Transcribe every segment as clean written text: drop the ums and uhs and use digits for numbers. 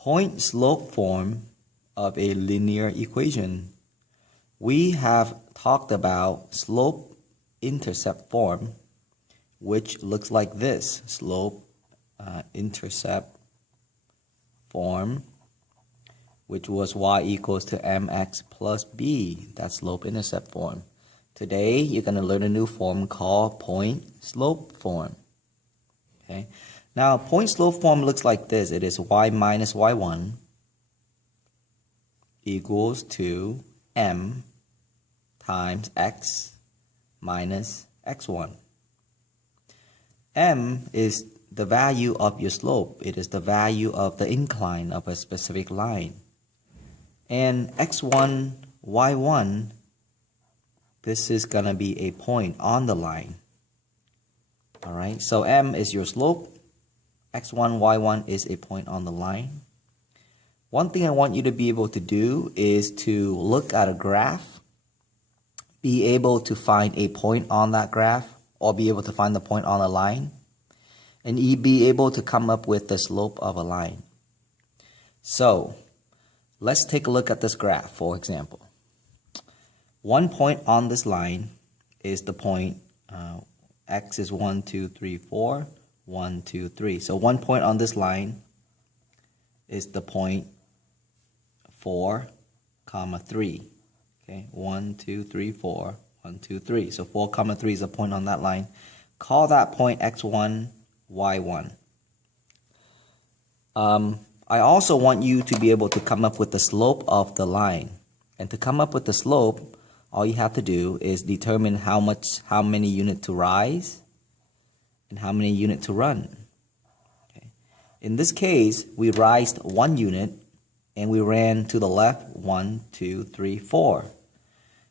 point-slope form of a linear equation. We have talked about slope-intercept form, which looks like this. Slope-intercept form, which was y equals to mx plus b. That's slope-intercept form. Today, you're going to learn a new form called point-slope form. Okay. Now, point-slope form looks like this. It is y minus y1 equals to m times x minus x1. M is the value of your slope. It is the value of the incline of a specific line. And x1, y1, this is going to be a point on the line. All right, so M is your slope. X1, Y1 is a point on the line. One thing I want you to be able to do is to look at a graph, be able to find a point on that graph, or be able to find the point on a line, and be able to come up with the slope of a line. So, let's take a look at this graph, for example. One point on this line is the point x is 1, 2, 3, 4, 1, 2, 3. So one point on this line is the point 4, 3. Okay, 1, 2, 3, 4, 1, 2, 3. So 4, 3 is a point on that line. Call that point x1, y1. I also want you to be able to come up with the slope of the line. And to come up with the slope, all you have to do is determine how many units to rise and how many units to run. Okay. In this case, we rised 1 unit and we ran to the left 1, 2, 3, 4.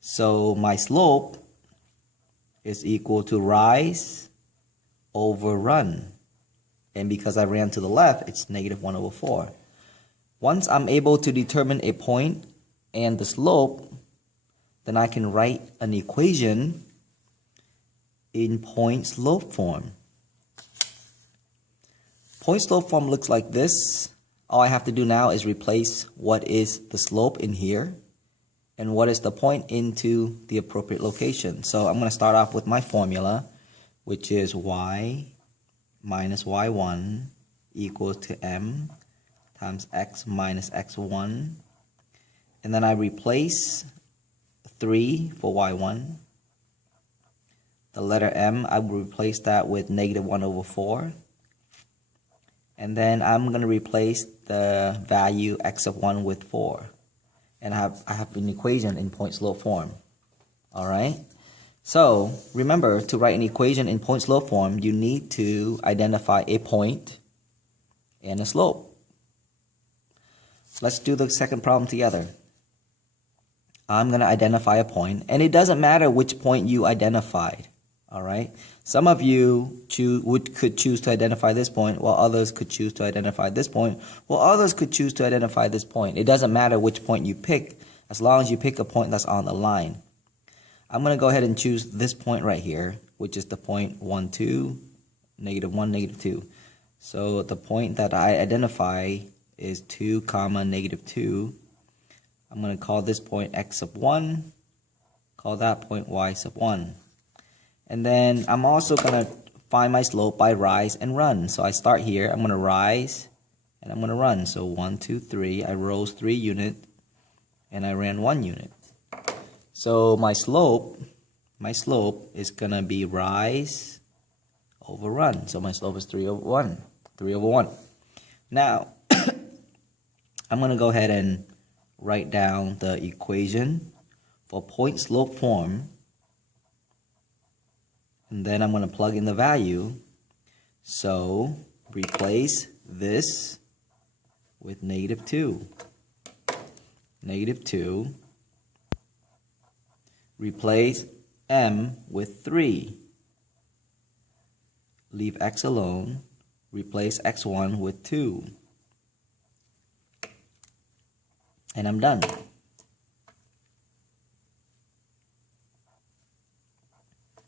So my slope is equal to rise over run. And because I ran to the left, it's -1/4. Once I'm able to determine a point and the slope, then I can write an equation in point-slope form. Point-slope form looks like this. All I have to do now is replace what is the slope in here and what is the point into the appropriate location. So I'm going to start off with my formula, which is y minus y1 equals to m times x minus x1. And then I replace 3 for y1. The letter m, I will replace that with -1/4. And then I'm going to replace the value x of 1 with 4. And I have an equation in point-slope form. All right? So remember, to write an equation in point-slope form, you need to identify a point and a slope. Let's do the second problem together. I'm going to identify a point, and it doesn't matter which point you identified. All right? Some of you could choose to identify this point, while others could choose to identify this point, while others could choose to identify this point. It doesn't matter which point you pick, as long as you pick a point that's on the line. I'm going to go ahead and choose this point right here, which is the point 1, 2, -1, -2. So the point that I identify is 2, -2. I'm going to call this point x sub 1, call that point y sub 1. And then I'm also going to find my slope by rise and run. So I start here, I'm going to rise and I'm going to run. So 1, 2, 3, I rose 3 units and I ran 1 unit. So my slope is going to be rise over run. So my slope is 3/1. Now, I'm going to go ahead and write down the equation for point-slope form. And then I'm going to plug in the value. So replace this with -2. -2. Replace m with 3. Leave x alone. Replace x1 with 2. And I'm done.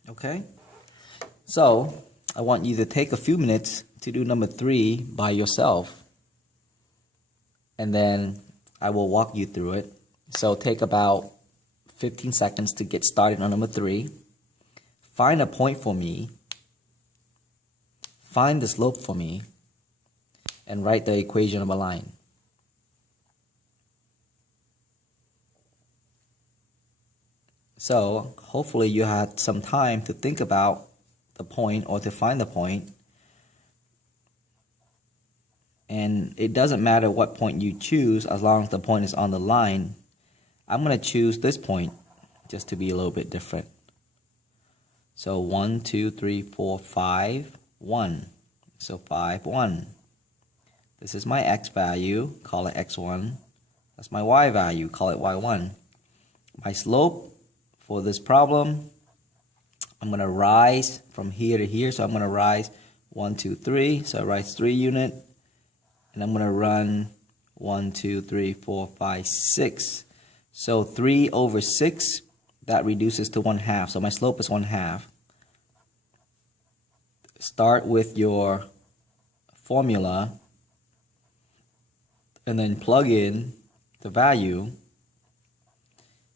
Okay? So, I want you to take a few minutes to do number 3 by yourself. and then I will walk you through it. So take about 15 seconds to get started on number 3. Find a point for me, find the slope for me, and write the equation of a line. So hopefully you had some time to think about the point or to find the point. And it doesn't matter what point you choose as long as the point is on the line. I'm going to choose this point just to be a little bit different. So 1, 2, 3, 4, 5, 1. So 5, 1. This is my x value, call it x1. That's my y value, call it y1. My slope for this problem, I'm going to rise from here to here. So I'm going to rise 1, 2, 3. So I rise 3 units. And I'm going to run 1, 2, 3, 4, 5, 6. So 3 over 6, that reduces to 1/2. So my slope is 1/2. Start with your formula and then plug in the value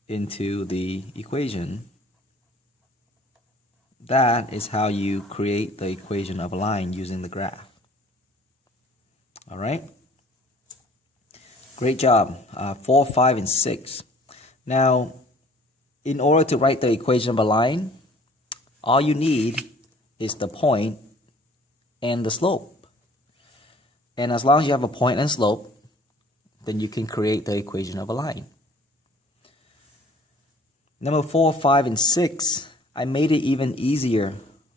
into the equation. That is how you create the equation of a line using the graph. All right, great job. 4, 5, and 6. Now, in order to write the equation of a line, all you need is the point and the slope. And as long as you have a point and slope, then you can create the equation of a line. Number 4, 5, and 6, I made it even easier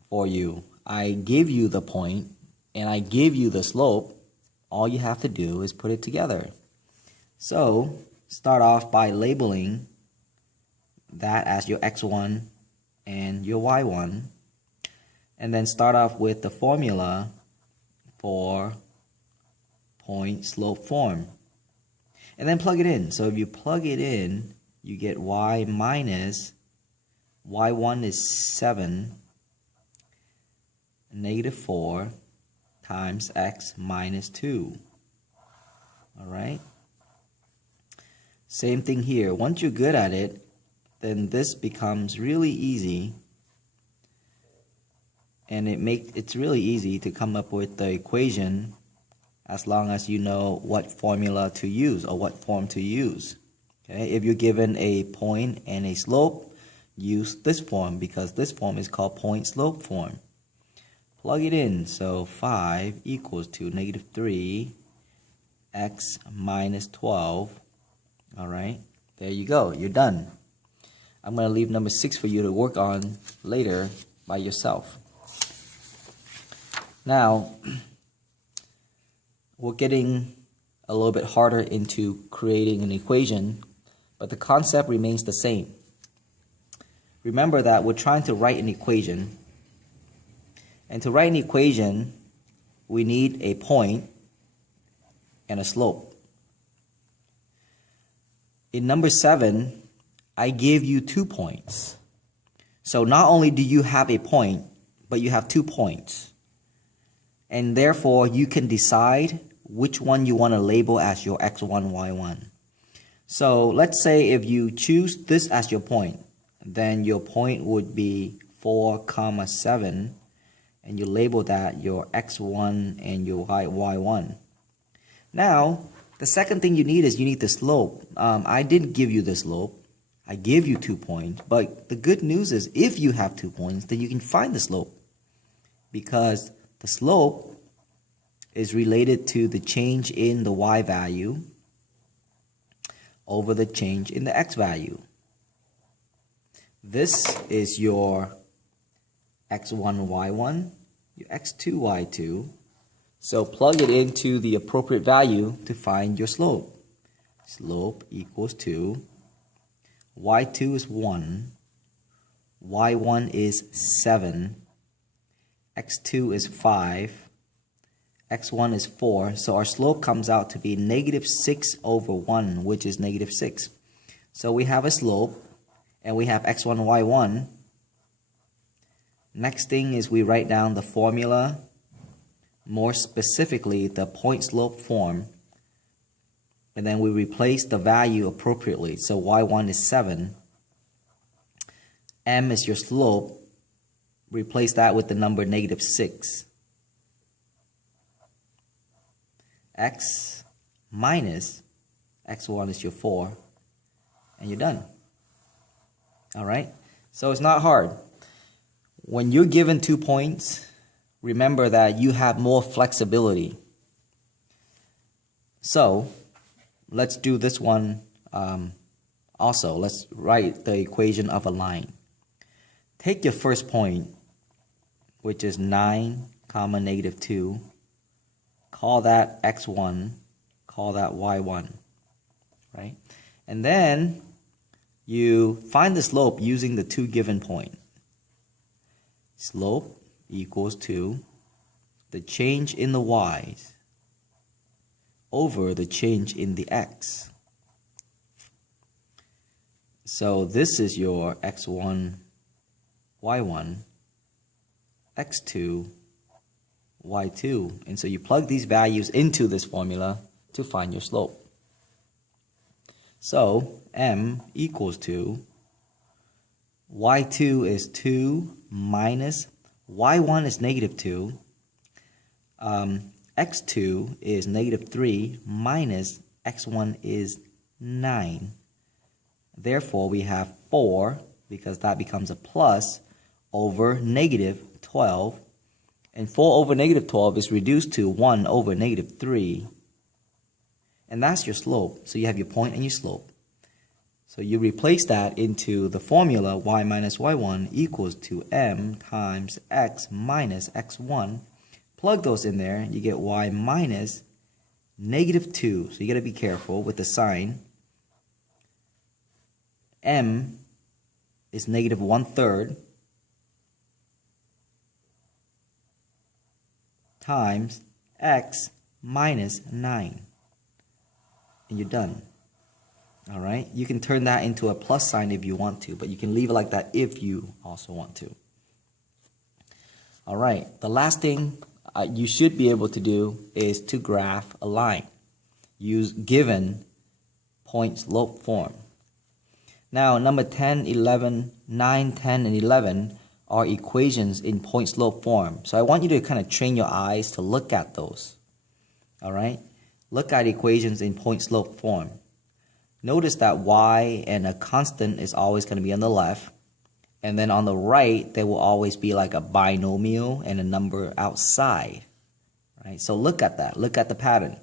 for you. I give you the point and I give you the slope. All you have to do is put it together. So start off by labeling that as your x1 and your y1, and then start off with the formula for point slope form, and then plug it in. So if you plug it in, you get y minus y1 is 7 negative 4 times x minus 2. All right. Same thing here. Once you're good at it, then this becomes really easy, and it's really easy to come up with the equation as long as you know what formula to use or what form to use. Okay. If you're given a point and a slope, use this form because this form is called point slope form. Plug it in. So 5 equals to negative 3 x minus 12. All right, there you go. You're done. I'm going to leave number 6 for you to work on later by yourself. Now, we're getting a little bit harder into creating an equation, but the concept remains the same. Remember that we're trying to write an equation. And to write an equation, we need a point and a slope. In number 7, I give you 2 points. So not only do you have a point, but you have 2 points. And therefore, you can decide which one you want to label as your x1, y1. So let's say if you choose this as your point, then your point would be 4, 7. And you label that your x1 and your y1. Now, the second thing you need is you need the slope. I didn't give you the slope. I give you 2 points. But the good news is if you have 2 points, then you can find the slope. Because the slope is related to the change in the y value over the change in the x value. This is your x1, y1, your x2, y2. So plug it into the appropriate value to find your slope. Slope equals 2. Y2 is 1. Y1 is 7. X2 is 5. X1 is 4. So our slope comes out to be negative 6 over 1, which is negative 6. So we have a slope, and we have x1, y1. Next thing is we write down the formula, more specifically the point slope form. and then we replace the value appropriately. So y1 is 7. M is your slope. Replace that with the number -6. X minus x1 is your 4. And you're done. All right? So it's not hard. When you're given 2 points, remember that you have more flexibility. So let's do this one also. Let's write the equation of a line. Take your first point, which is 9, -2. Call that x1, call that y1, right? And then you find the slope using the 2 given point. Slope equals to the change in the y's over the change in the x. So this is your x1, y1, x2, y2. And so you plug these values into this formula to find your slope. So m equals to y2 is 2 minus y1 is -2. X2 is -3 minus x1 is 9. Therefore, we have 4, because that becomes a plus, over -12. And 4 over -12 is reduced to 1 over -3. And that's your slope. So you have your point and your slope. So you replace that into the formula y minus y1 equals to m times x minus x1. Plug those in there, you get y minus -2. So you got to be careful with the sign. M is -1/3 times x minus 9. And you're done. All right, you can turn that into a plus sign if you want to, but you can leave it like that if you also want to. All right, the last thing you should be able to do is to graph a line. Use given point slope form. Now, number 10, 11, 9, 10, and 11 are equations in point slope form. So I want you to kind of train your eyes to look at those. All right, look at equations in point slope form. Notice that y and a constant is always going to be on the left. And then on the right, there will always be like a binomial and a number outside. Right? So look at that. Look at the pattern.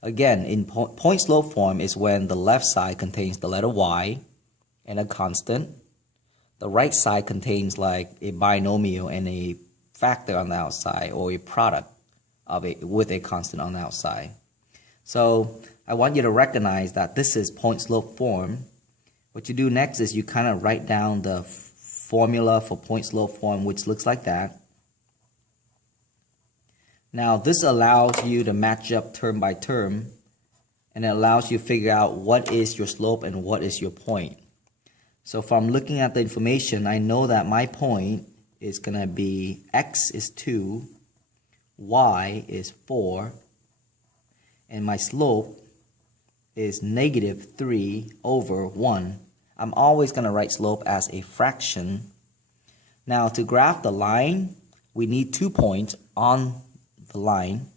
Again, in point slope form is when the left side contains the letter y and a constant. The right side contains like a binomial and a factor on the outside, or a product of it with a constant on the outside. So I want you to recognize that this is point slope form. What you do next is you kind of write down the formula for point slope form, which looks like that. Now this allows you to match up term by term, and it allows you to figure out what is your slope and what is your point. So if I'm looking at the information, I know that my point is going to be x is 2, y is 4, and my slope is -3 over 1. I'm always going to write slope as a fraction. Now to graph the line, we need 2 points on the line.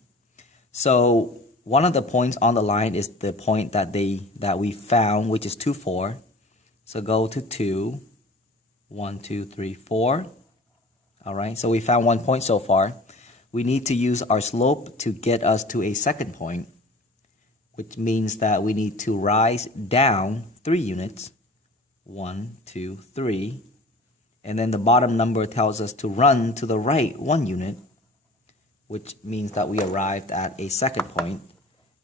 So one of the points on the line is the point that we found, which is 2, 4. So go to 2, 1, 2, 3, 4. All right, so we found 1 point so far. We need to use our slope to get us to a second point, which means that we need to rise down 3 units. 1, 2, 3. And then the bottom number tells us to run to the right 1 unit, which means that we arrived at a second point.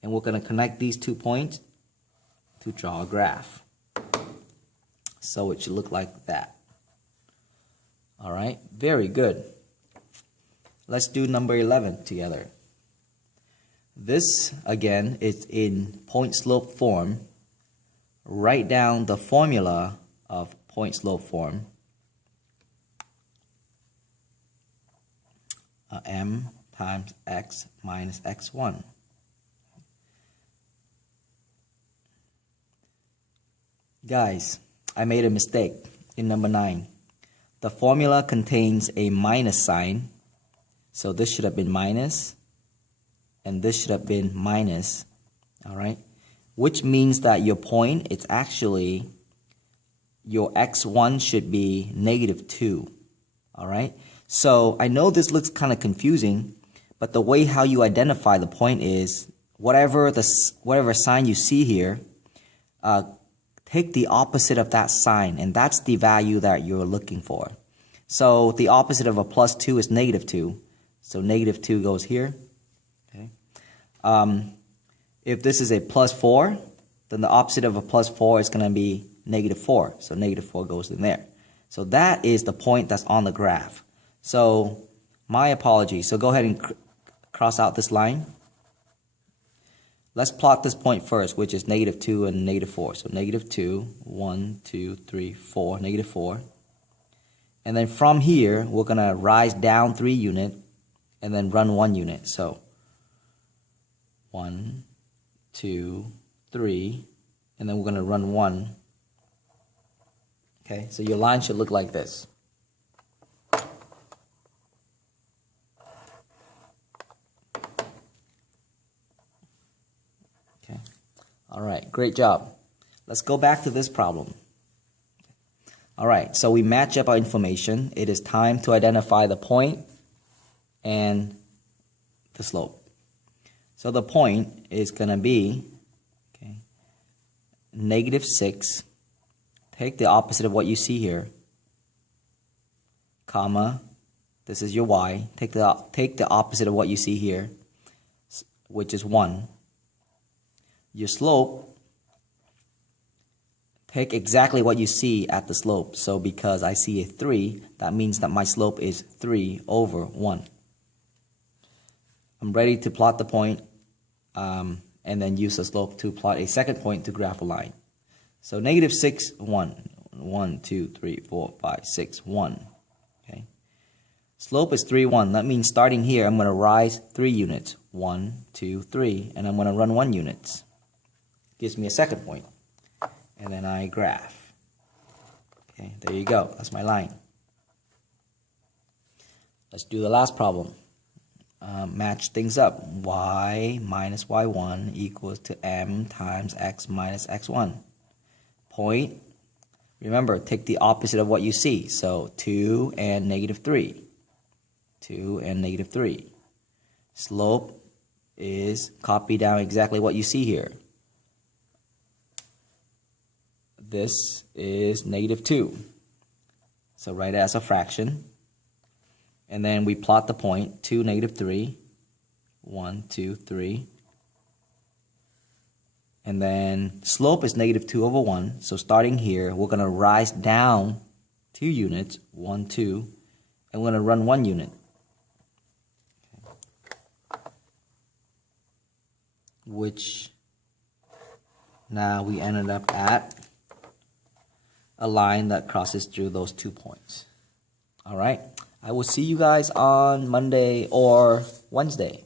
And we're going to connect these 2 points to draw a graph. So it should look like that. All right, very good. Let's do number 11 together. This, again, is in point slope form. Write down the formula of point slope form. M times x minus x1. Guys, I made a mistake in number 9. The formula contains a minus sign. So this should have been minus, and this should have been minus, all right? Which means that your point, it's actually, your x1 should be -2, all right? So I know this looks kind of confusing, but the way how you identify the point is, whatever sign you see here, take the opposite of that sign, and that's the value that you're looking for. So the opposite of a +2 is -2. So -2 goes here. Okay. If this is a +4, then the opposite of a +4 is going to be -4. So -4 goes in there. So that is the point that's on the graph. So my apologies. So go ahead and cross out this line. Let's plot this point first, which is -2 and -4. So -2, 1, 2, 3, 4, -4. And then from here, we're going to rise down 3 units and then run 1 unit. So 1, 2, 3, and then we're going to run 1. Okay, so your line should look like this. Okay, all right, great job. Let's go back to this problem. All right, so we match up our information. It is time to identify the point and the slope. So the point is going to be, okay, -6. Take the opposite of what you see here, comma, this is your y. Take the opposite of what you see here, which is 1. Your slope, take exactly what you see at the slope. So because I see a 3, that means that my slope is 3 over 1. I'm ready to plot the point, and then use the slope to plot a second point to graph a line. So -6, 1. 1, 2, 3, 4, 5, 6, 1. Okay. Slope is 3, 1. That means starting here, I'm going to rise 3 units. 1, 2, 3. And I'm going to run 1 units. Gives me a second point. And then I graph. Okay, there you go. That's my line. Let's do the last problem. Match things up. Y minus y1 equals to m times x minus x1. Point. Remember, take the opposite of what you see. So 2 and -3. 2 and -3. Slope is, copy down exactly what you see here. This is -2. So write it as a fraction. And then we plot the point, 2, -3. 1, 2, 3. And then slope is -2 over 1. So starting here, we're going to rise down 2 units, 1, 2, and we're going to run 1 unit. Which now we ended up at a line that crosses through those 2 points. All right. I will see you guys on Monday or Wednesday.